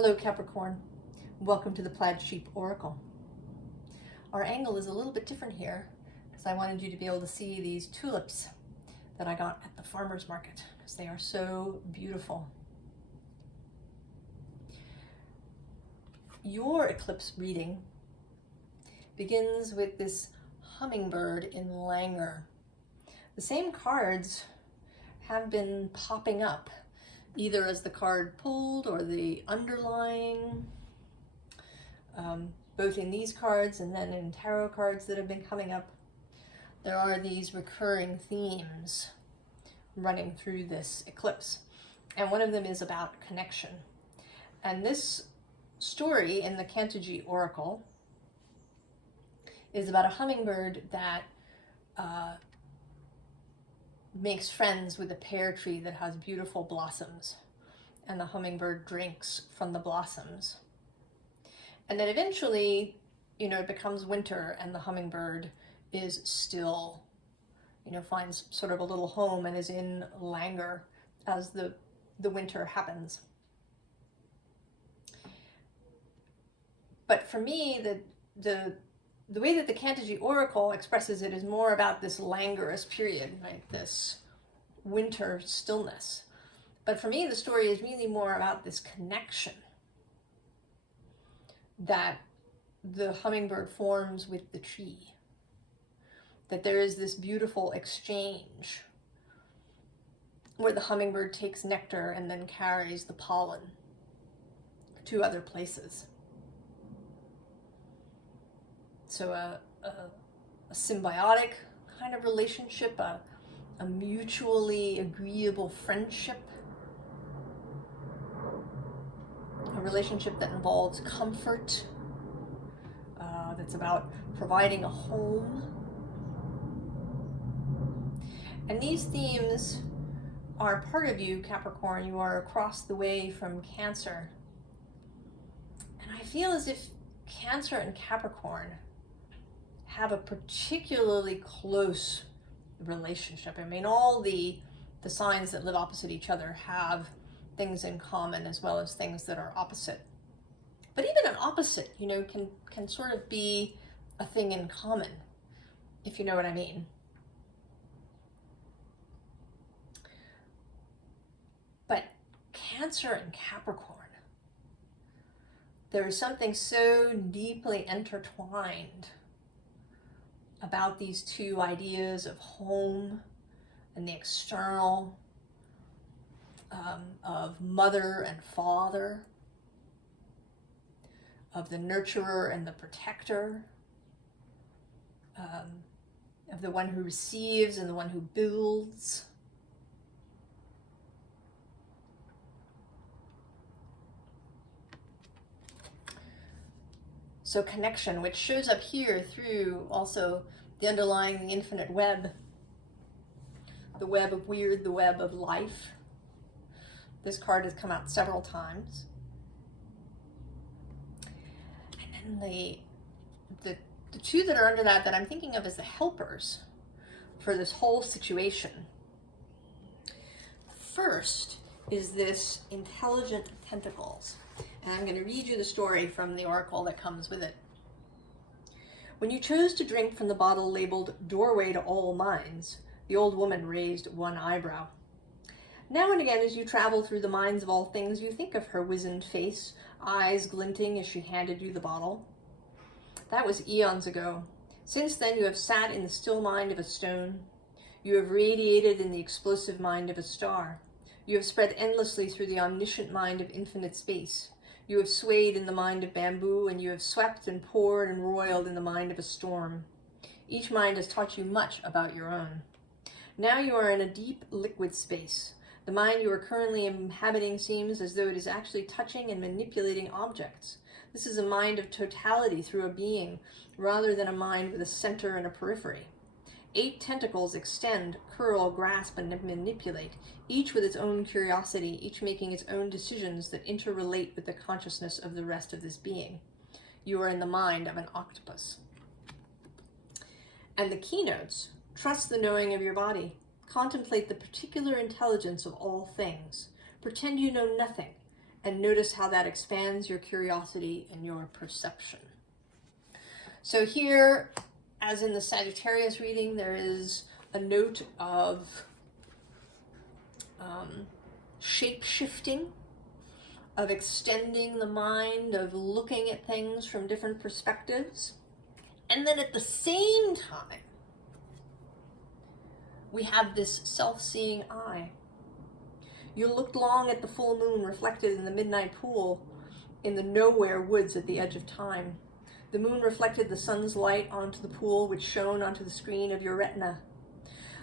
Hello Capricorn, welcome to the Plaid Oracle. Our angle is a little bit different here because I wanted you to be able to see these tulips that I got at the farmer's market because they are so beautiful. Your eclipse reading begins with this hummingbird in languor. The same cards have been popping up either as the card pulled or the underlying, both in these cards and then in tarot cards that have been coming up. There are these recurring themes running through this eclipse, and one of them is about connection. And this story in the Cantigee Oracle is about a hummingbird that makes friends with a pear tree that has beautiful blossoms, and the hummingbird drinks from the blossoms. And then eventually, it becomes winter and the hummingbird is still, finds sort of a little home and is in languor as the winter happens. But for me, the way that the Cantigee Oracle expresses it is more about this languorous period, right? This winter stillness. But for me, the story is really more about this connection that the hummingbird forms with the tree. That there is this beautiful exchange where the hummingbird takes nectar and then carries the pollen to other places. So a symbiotic kind of relationship, a mutually agreeable friendship, a relationship that involves comfort, that's about providing a home. And these themes are part of you, Capricorn. You are across the way from Cancer. And I feel as if Cancer and Capricorn have a particularly close relationship. I mean, all the signs that live opposite each other have things in common as well as things that are opposite. But even an opposite, can sort of be a thing in common, if you know what I mean. But Cancer and Capricorn, there is something so deeply intertwined about these two ideas of home and the external, of mother and father, of the nurturer and the protector, of the one who receives and the one who builds. So connection, which shows up here through also the underlying, the infinite web, the web of weird, the web of life. This card has come out several times. And then the two that are under that I'm thinking of as the helpers for this whole situation. First is this intelligent tentacles. And I'm going to read you the story from the oracle that comes with it. When you chose to drink from the bottle labeled Doorway to All Minds, the old woman raised one eyebrow. Now and again, as you travel through the minds of all things, you think of her wizened face, eyes glinting as she handed you the bottle. That was eons ago. Since then, you have sat in the still mind of a stone. You have radiated in the explosive mind of a star. You have spread endlessly through the omniscient mind of infinite space. You have swayed in the mind of bamboo, and you have swept and poured and roiled in the mind of a storm. Each mind has taught you much about your own. Now you are in a deep liquid space. The mind you are currently inhabiting seems as though it is actually touching and manipulating objects. This is a mind of totality through a being, rather than a mind with a center and a periphery. 8 tentacles extend, curl, grasp, and manipulate, each with its own curiosity, each making its own decisions that interrelate with the consciousness of the rest of this being. You are in the mind of an octopus. And the keynotes: trust the knowing of your body. Contemplate the particular intelligence of all things. Pretend you know nothing. and notice how that expands your curiosity and your perception. So here, as in the Sagittarius reading, there is a note of shape-shifting, of extending the mind, of looking at things from different perspectives. And then at the same time, we have this self-seeing eye. You looked long at the full moon reflected in the midnight pool in the nowhere woods at the edge of time. The moon reflected the sun's light onto the pool, which shone onto the screen of your retina.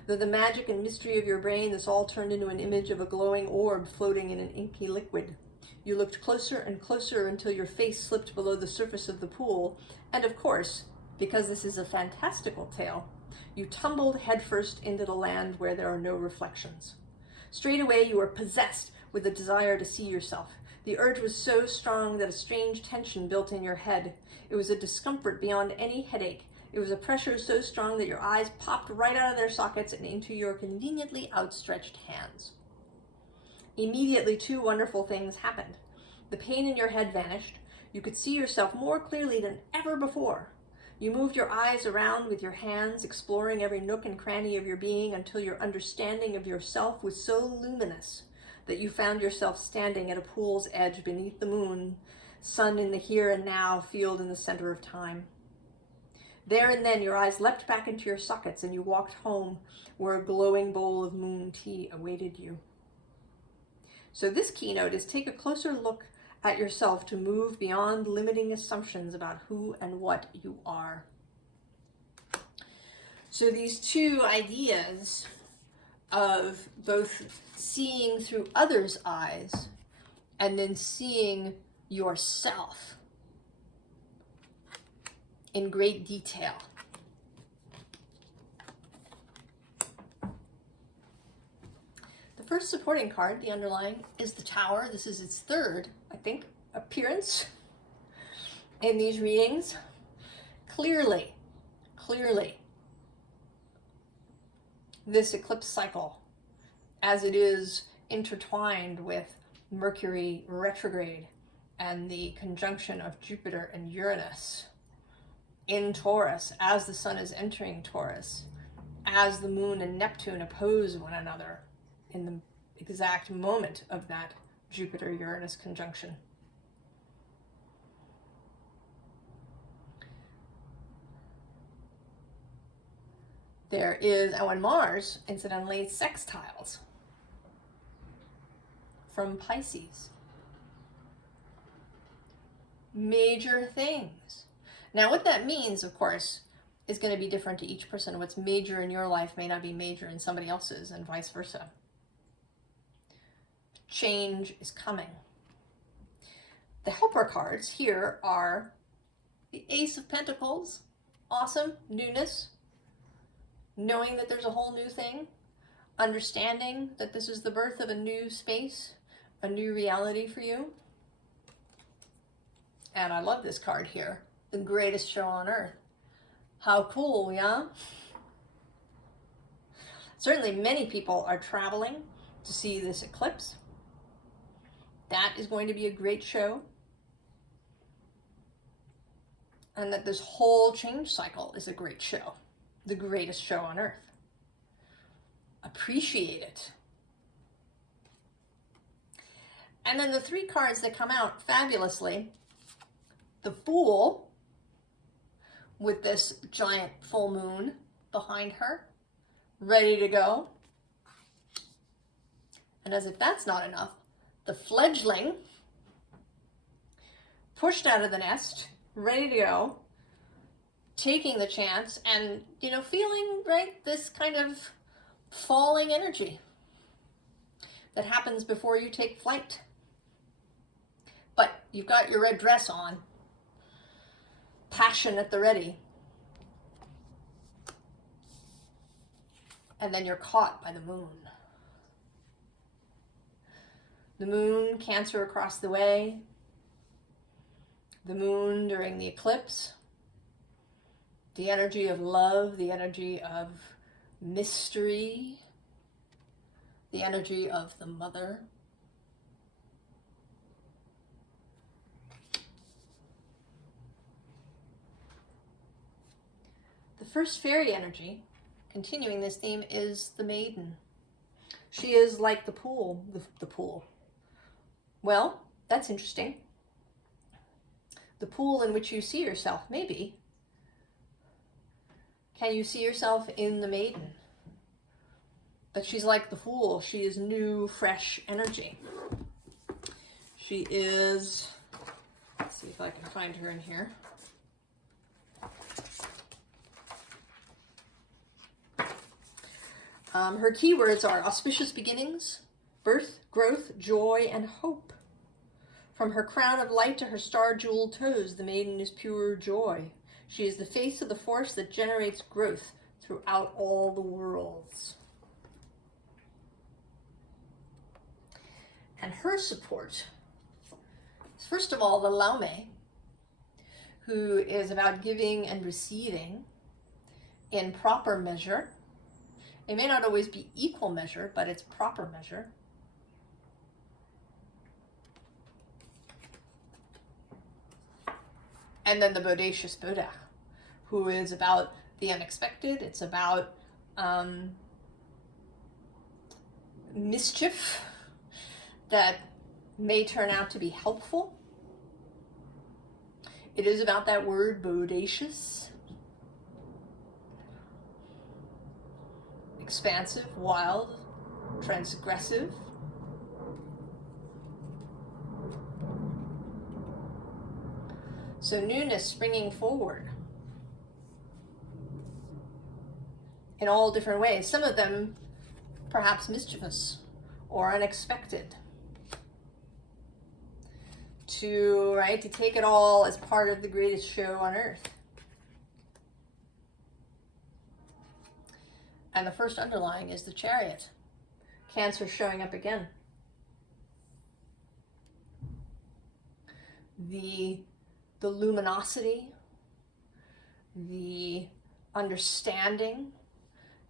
Though the magic and mystery of your brain, this all turned into an image of a glowing orb floating in an inky liquid. You looked closer and closer until your face slipped below the surface of the pool, and of course, because this is a fantastical tale, you tumbled headfirst into the land where there are no reflections. Straight away you were possessed with a desire to see yourself. The urge was so strong that a strange tension built in your head. It was a discomfort beyond any headache. It was a pressure so strong that your eyes popped right out of their sockets and into your conveniently outstretched hands. Immediately, two wonderful things happened. The pain in your head vanished. You could see yourself more clearly than ever before. You moved your eyes around with your hands, exploring every nook and cranny of your being until your understanding of yourself was so luminous that you found yourself standing at a pool's edge beneath the moon, sun in the here and now, field in the center of time. There and then your eyes leapt back into your sockets and you walked home where a glowing bowl of moon tea awaited you. So this keynote is take a closer look at yourself to move beyond limiting assumptions about who and what you are. So these two ideas of both seeing through others' eyes and then seeing yourself in great detail. The first supporting card, the underlying, is the Tower. This is its third, I think, appearance in these readings. Clearly, this eclipse cycle, as it is intertwined with Mercury retrograde and the conjunction of Jupiter and Uranus in Taurus, as the sun is entering Taurus, as the moon and Neptune oppose one another in the exact moment of that Jupiter-Uranus conjunction. There is, and when Mars, incidentally, sextiles from Pisces. Major things. Now what that means, of course, is going to be different to each person. What's major in your life may not be major in somebody else's, and vice versa. Change is coming. The helper cards here are the Ace of Pentacles. Awesome. Newness. Knowing that there's a whole new thing. Understanding that this is the birth of a new space, a new reality for you. And I love this card here. The greatest show on earth. How cool, yeah? Certainly many people are traveling to see this eclipse. That is going to be a great show. And that this whole change cycle is a great show. The greatest show on earth. Appreciate it. And then the three cards that come out fabulously. The Fool, with this giant full moon behind her, ready to go. And as if that's not enough, the Fledgling, pushed out of the nest, ready to go, taking the chance and, you know, feeling, right, this kind of falling energy that happens before you take flight. But you've got your red dress on, passion at the ready, and then you're caught by the moon. The moon, Cancer across the way, the moon during the eclipse, the energy of love, the energy of mystery, the energy of the mother. first fairy energy, continuing this theme, is the maiden. She is like the pool. The pool. Well, that's interesting. The pool in which you see yourself, maybe. Can you see yourself in the maiden? But she's like the fool. She is new, fresh energy. She is, let's see if I can find her in here. Her keywords are auspicious beginnings, birth, growth, joy, and hope. From her crown of light to her star-jeweled toes, the maiden is pure joy. She is the face of the force that generates growth throughout all the worlds. And her support is, first of all, the Laume, who is about giving and receiving in proper measure. It may not always be equal measure, but it's proper measure. And then the bodacious Boda, who is about the unexpected. It's about mischief that may turn out to be helpful. It is about that word bodacious. Expansive, wild, transgressive. So newness springing forward in all different ways. Some of them perhaps mischievous or unexpected. To take it all as part of the greatest show on earth. And the first underlying is the Chariot. Cancer showing up again. The luminosity, the understanding,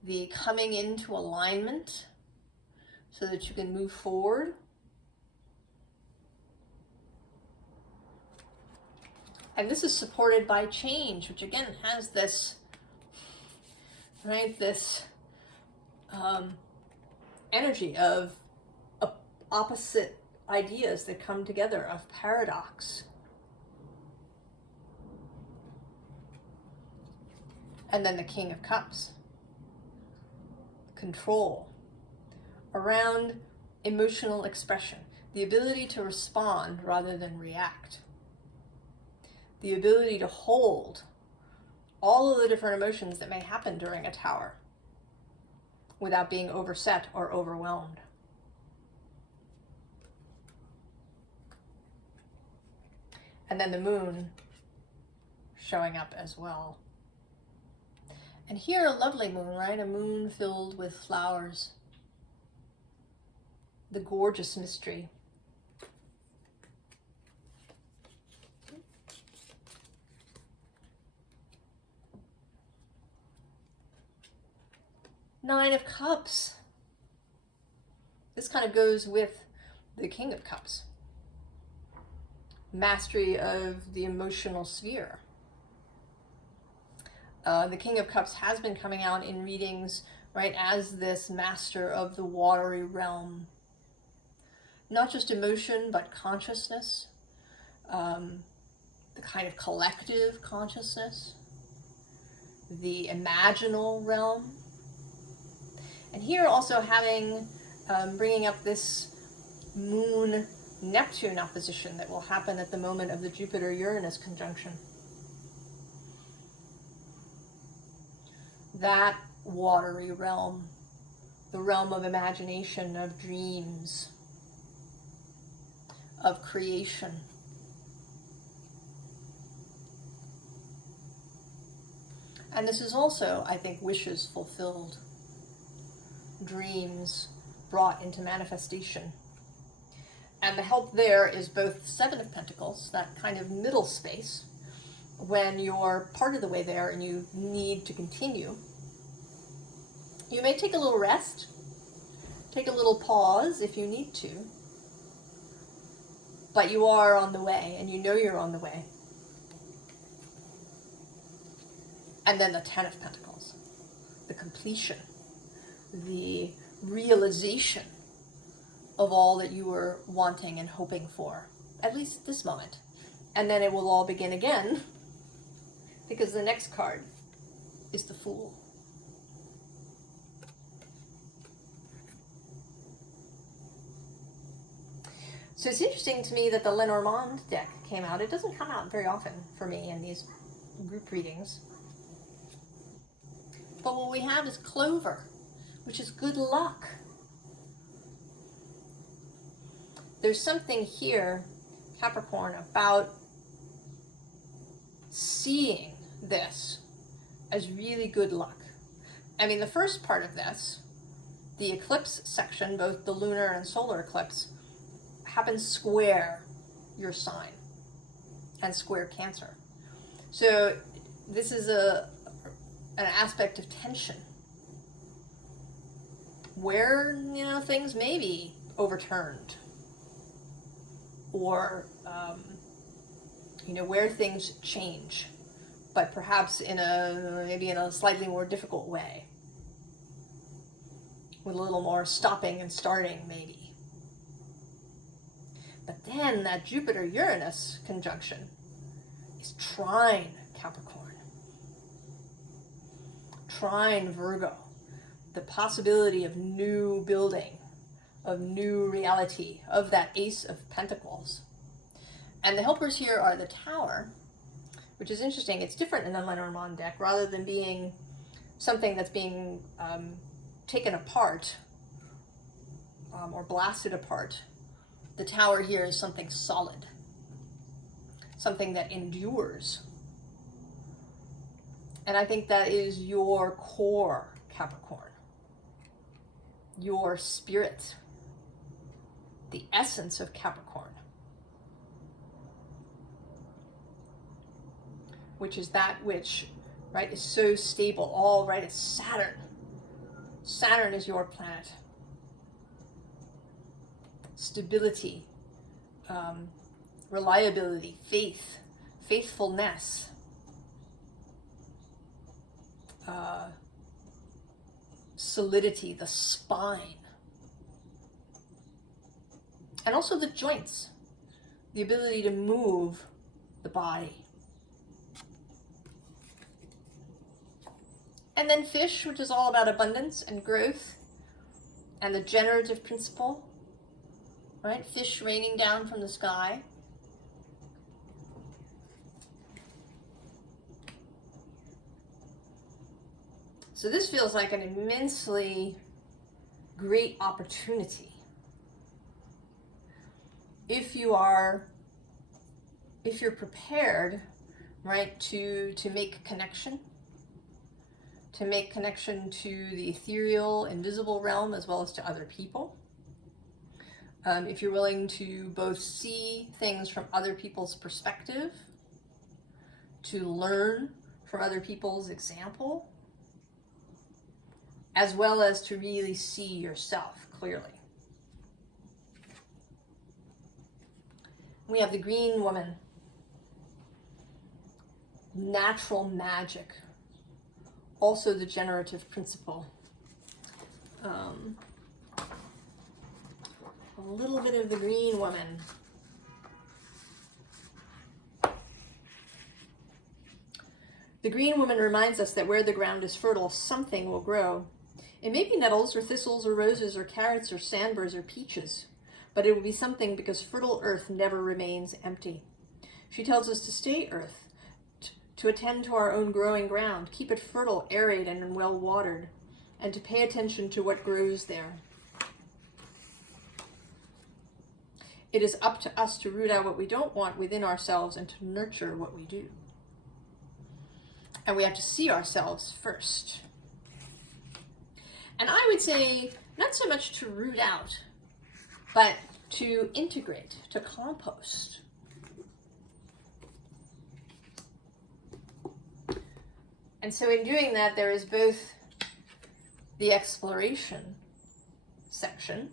the coming into alignment so that you can move forward. And this is supported by change, which again has this, this energy of opposite ideas that come together, of paradox. And then the King of Cups. Control. Around emotional expression. The ability to respond rather than react. The ability to hold all of the different emotions that may happen during a tower without being overset or overwhelmed. And then the moon showing up as well. And here a lovely moon, a moon filled with flowers. The gorgeous mystery. Nine of Cups. This kind of goes with the King of Cups. Mastery of the emotional sphere. The King of Cups has been coming out in readings, as this master of the watery realm. Not just emotion, but consciousness. The kind of collective consciousness. The imaginal realm. And here also having, bringing up this Moon-Neptune opposition that will happen at the moment of the Jupiter-Uranus conjunction. That watery realm, the realm of imagination, of dreams, of creation. And this is also, I think, wishes fulfilled. Dreams brought into manifestation. And the help there is both Seven of Pentacles, that kind of middle space, when you're part of the way there and you need to continue. You may take a little rest, take a little pause if you need to, but you are on the way and you know you're on the way. And then the Ten of Pentacles, the completion, the realization of all that you were wanting and hoping for, at least at this moment. And then it will all begin again, because the next card is the Fool. So it's interesting to me that the Lenormand deck came out. It doesn't come out very often for me in these group readings. But what we have is Clover, which is good luck. There's something here, Capricorn, about seeing this as really good luck. I mean, the first part of this, the eclipse section, both the lunar and solar eclipse, happens square your sign and square Cancer. So this is an aspect of tension where, you know, things may be overturned, or you know, where things change, but perhaps maybe in a slightly more difficult way, with a little more stopping and starting maybe. But then that Jupiter-Uranus conjunction is trine Capricorn, trine Virgo, the possibility of new building, of new reality, of that Ace of Pentacles. And the helpers here are the Tower, which is interesting. It's different in the Lenormand deck. Rather than being something that's being taken apart or blasted apart, the Tower here is something solid, something that endures. And I think that is your core, Capricorn, your spirit, the essence of Capricorn, which is that which, right, is so stable. All right, it's Saturn. Saturn is your planet. Stability, reliability, faith, faithfulness, solidity, the spine, and also the joints, the ability to move the body. And then Fish, which is all about abundance and growth and the generative principle, right? Fish raining down from the sky. So this feels like an immensely great opportunity if you're prepared, right, to make connection, to make connection to the ethereal, invisible realm, as well as to other people. If you're willing to both see things from other people's perspective, to learn from other people's example, as well as to really see yourself clearly. We have the Green Woman, natural magic, also the generative principle. A little bit of the Green Woman. The Green Woman reminds us that where the ground is fertile, something will grow. It may be nettles or thistles or roses or carrots or sandburrs or peaches, but it will be something, because fertile earth never remains empty. She tells us to stay earth, to attend to our own growing ground, keep it fertile, aerated, and well watered, and to pay attention to what grows there. It is up to us to root out what we don't want within ourselves and to nurture what we do. And we have to see ourselves first. And I would say, not so much to root out, but to integrate, to compost. And so in doing that, there is both the exploration section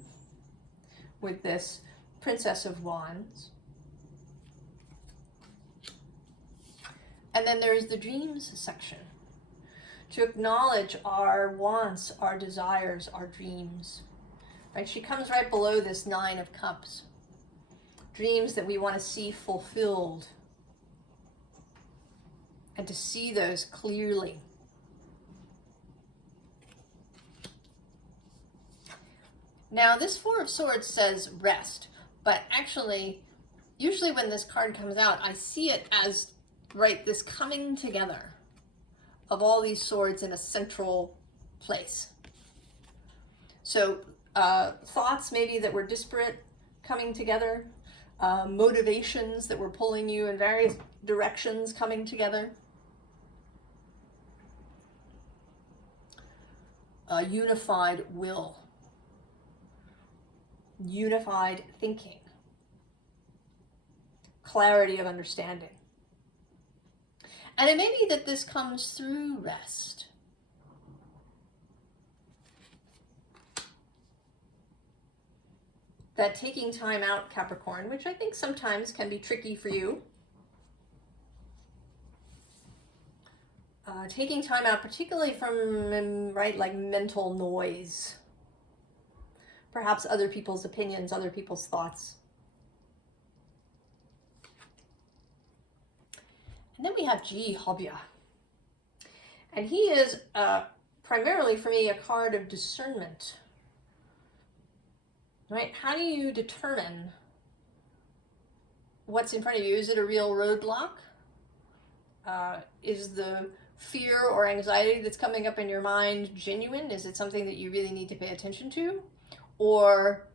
with this Princess of Wands, and then there is the dreams section to acknowledge our wants, our desires, our dreams. Right? She comes right below this Nine of Cups. Dreams that we want to see fulfilled. And to see those clearly. Now, this Four of Swords says rest, but actually, usually when this card comes out, I see it as, right, this coming together of all these swords in a central place. So, thoughts maybe that were disparate coming together, motivations that were pulling you in various directions coming together. A unified will. Unified thinking, clarity of understanding. And it may be that this comes through rest. That taking time out, Capricorn, which I think sometimes can be tricky for you. Taking time out, particularly from, right, like mental noise. Perhaps other people's opinions, other people's thoughts. And then we have Jehovah. And he is primarily for me a card of discernment. Right? How do you determine what's in front of you? Is it a real roadblock? Is the fear or anxiety that's coming up in your mind genuine? Is it something that you really need to pay attention to? Or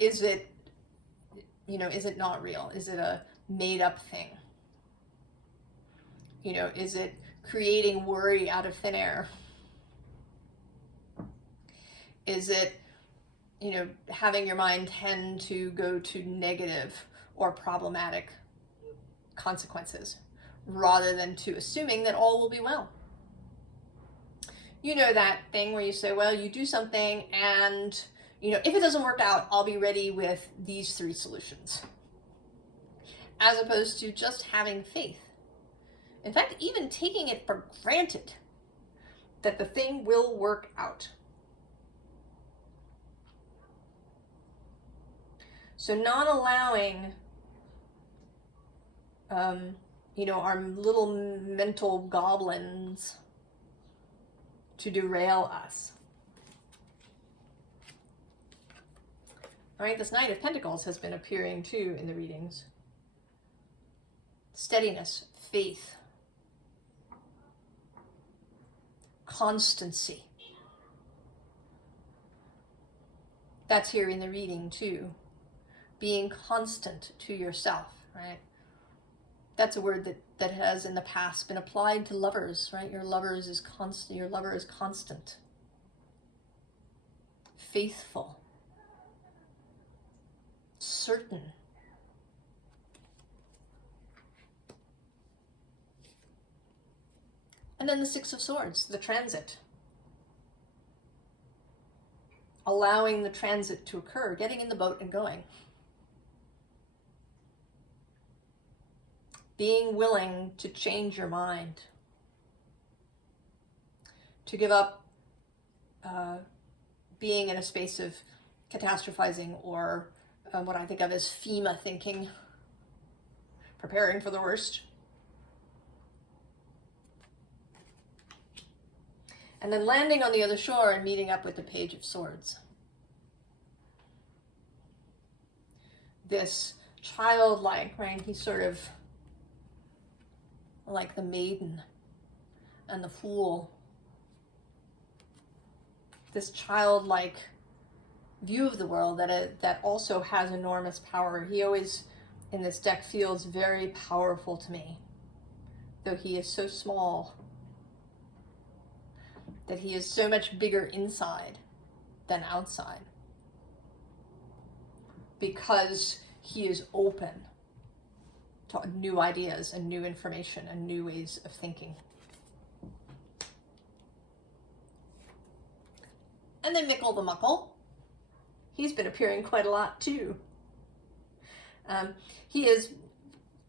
is it, is it not real? Is it a made up thing? Is it creating worry out of thin air? Is it, having your mind tend to go to negative or problematic consequences rather than to assuming that all will be well? You know that thing where you say, well, you do something and if it doesn't work out, I'll be ready with these 3 solutions. As opposed to just having faith. In fact, even taking it for granted that the thing will work out. So not allowing, our little mental goblins to derail us. All right, this Knight of Pentacles has been appearing too in the readings. Steadiness, faith, constancy. That's here in the reading too. Being constant to yourself, right? That's a word that has in the past been applied to lovers, right? Your lover is constant. Faithful. Certain. And then the Six of Swords, the transit. Allowing the transit to occur, getting in the boat and going. Being willing to change your mind. To give up being in a space of catastrophizing or what I think of as FEMA thinking, preparing for the worst. And then landing on the other shore and meeting up with the Page of Swords. This childlike, right? He's sort of like the maiden and the fool. This childlike view of the world that also has enormous power. He always, in this deck, feels very powerful to me, though he is so small, that he is so much bigger inside than outside, because he is open to new ideas and new information and new ways of thinking. And then Mickle the Muckle. He's been appearing quite a lot too. He is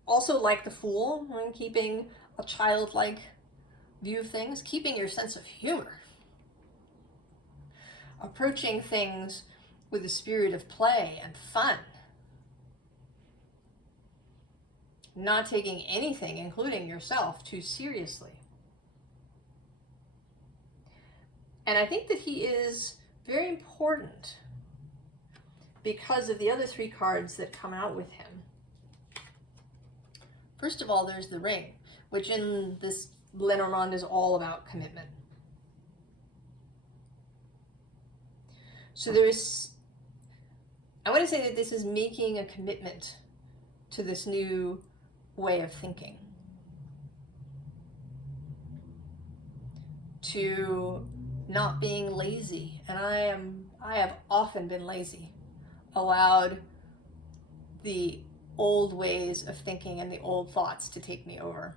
also like the Fool, keeping a childlike view of things, keeping your sense of humor, approaching things with a spirit of play and fun, not taking anything, including yourself, too seriously. And I think that he is very important because of the other three cards that come out with him. First of all, there's the ring, which in this Lenormand is all about commitment. So I want to say that this is making a commitment to this new way of thinking, to not being lazy. And I have often been lazy, allowed the old ways of thinking and the old thoughts to take me over.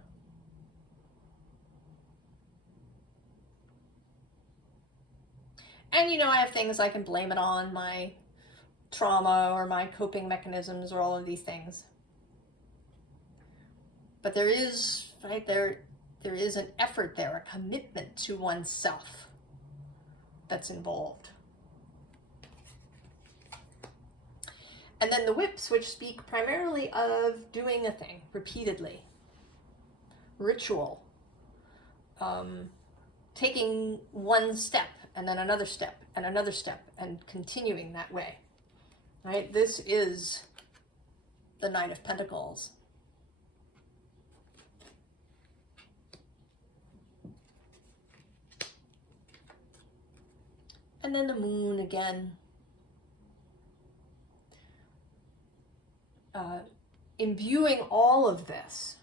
And I have things I can blame it on, my trauma or my coping mechanisms or all of these things. But there is, right, there is an effort there, a commitment to oneself that's involved. And then the whips, which speak primarily of doing a thing repeatedly, ritual, taking one step and then another step and another step and continuing that way, right? This is the Knight of Pentacles. And then the Moon again. Imbuing all of this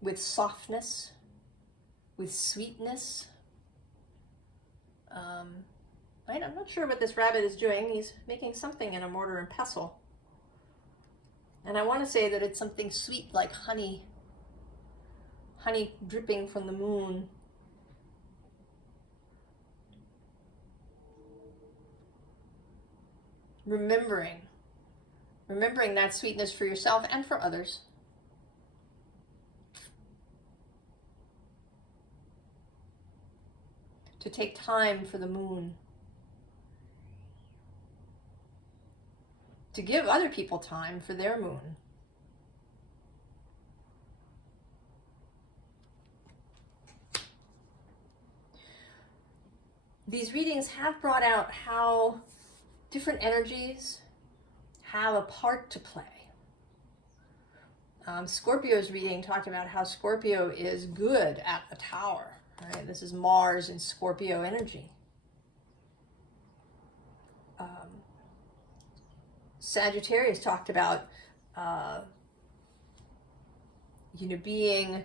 with softness, with sweetness. Right? I'm not sure what this rabbit is doing. He's making something in a mortar and pestle. And I want to say that it's something sweet like honey. Honey dripping from the moon. Remembering that sweetness for yourself and for others. To take time for the moon. To give other people time for their moon. These readings have brought out how different energies have a part to play. Scorpio's reading talked about how Scorpio is good at the Tower. Right? This is Mars in Scorpio energy. Sagittarius talked about being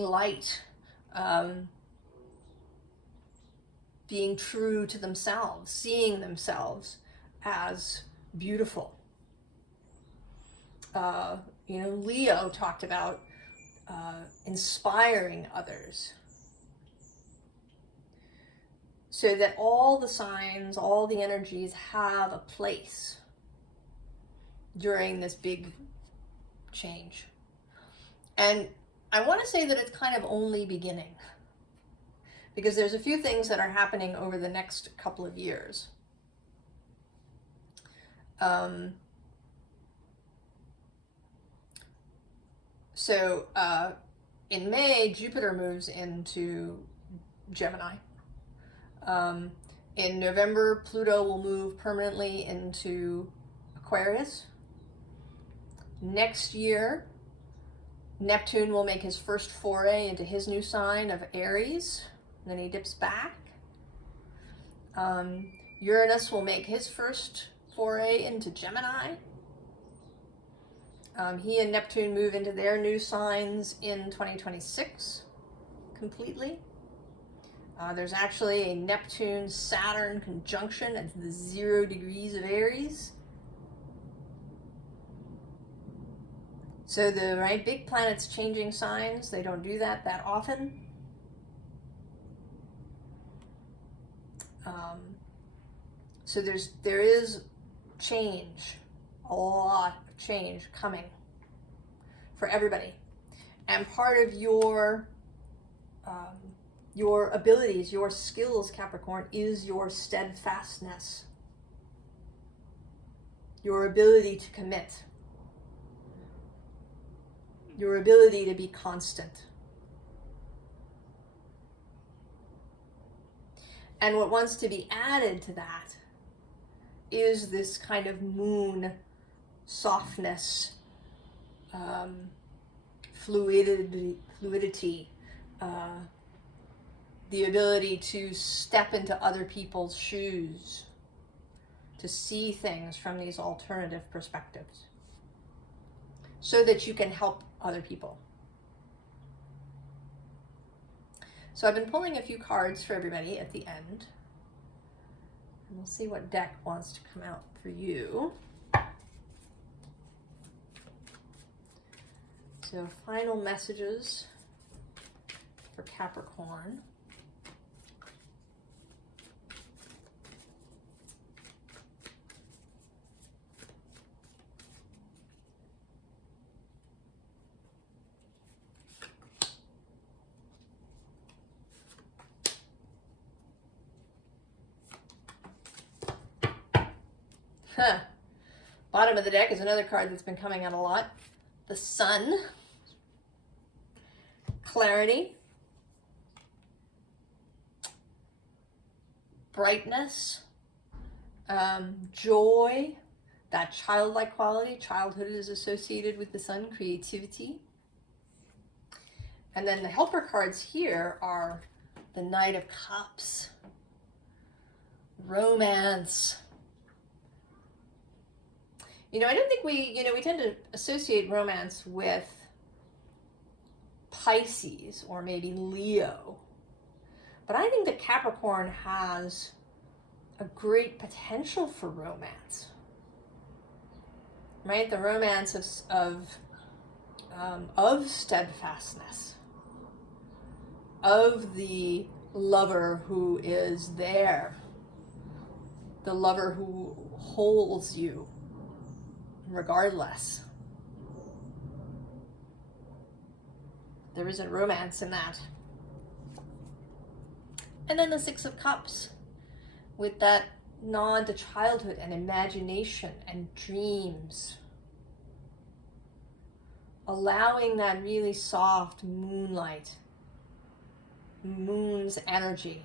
light, being true to themselves, seeing themselves as beautiful. Leo talked about inspiring others. So that all the signs, all the energies have a place during this big change. And I want to say that it's kind of only beginning, because there's a few things that are happening over the next couple of years. In May, Jupiter moves into Gemini. In November, Pluto will move permanently into Aquarius. Next year, Neptune will make his first foray into his new sign of Aries. Then he dips back. Uranus will make his first foray into Gemini. He and Neptune move into their new signs in 2026 completely. There's actually a Neptune-Saturn conjunction at the 0 degrees of Aries. So the big planets changing signs, they don't do that often. So there is change, a lot of change coming for everybody. And part of your abilities, your skills, Capricorn, is your steadfastness, your ability to commit, your ability to be constant. And what wants to be added to that is this kind of moon softness, fluidity, the ability to step into other people's shoes, to see things from these alternative perspectives, so that you can help other people. So I've been pulling a few cards for everybody at the end. And we'll see what deck wants to come out for you. So final messages for Capricorn. Bottom of the deck is another card that's been coming out a lot. The Sun. Clarity. Brightness. Joy. That childlike quality. Childhood is associated with the Sun. Creativity. And then the helper cards here are the Knight of Cups. Romance. You know, I don't think we tend to associate romance with Pisces or maybe Leo. But I think that Capricorn has a great potential for romance. Right? The romance of steadfastness. Of the lover who is there. The lover who holds you regardless. There isn't romance in that. And then the Six of Cups, with that nod to childhood and imagination and dreams. Allowing that really soft moonlight, moon's energy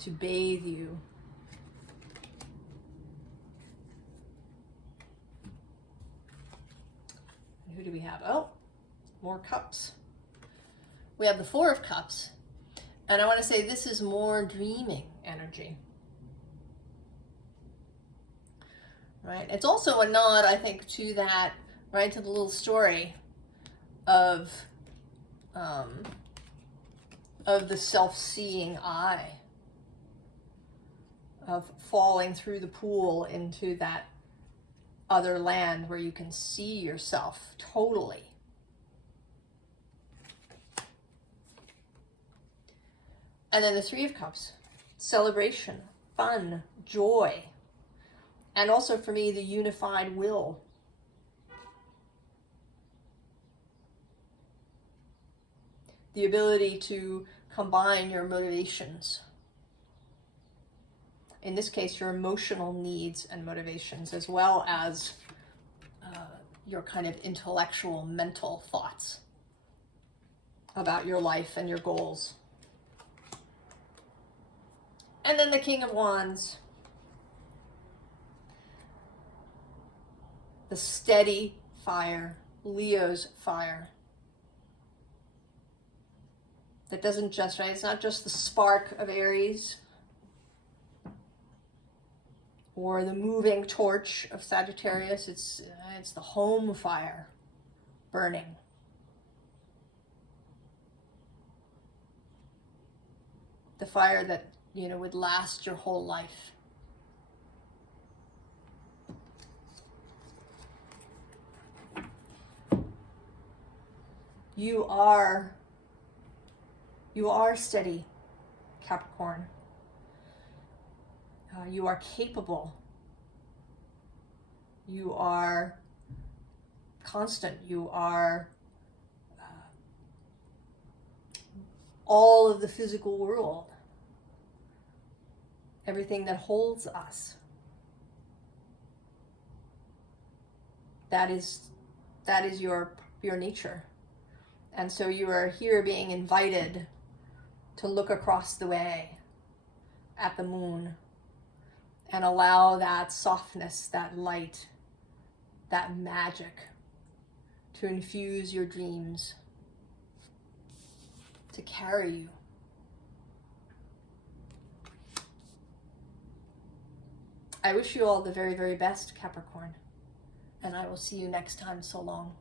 to bathe you. Who do we have? Oh, more cups. We have the Four of Cups. And I want to say this is more dreaming energy. Right? It's also a nod, I think, to that, right, to the little story of the self-seeing eye. Of falling through the pool into that other land where you can see yourself totally. And then the Three of Cups, celebration, fun, joy, and also for me, the unified will. The ability to combine your motivations. In this case, your emotional needs and motivations, as well as your kind of intellectual, mental thoughts about your life and your goals. And then the King of Wands. The steady fire, Leo's fire. That doesn't just, right, it's not just the spark of Aries or the moving torch of Sagittarius, it's the home fire burning. The fire that, would last your whole life. You are steady, Capricorn. You are capable. You are constant. You are all of the physical world, everything that holds us. That is your nature. And so you are here being invited to look across the way at the moon and allow that softness, that light, that magic to infuse your dreams, to carry you. I wish you all the very, very best, Capricorn, and I will see you next time. So long.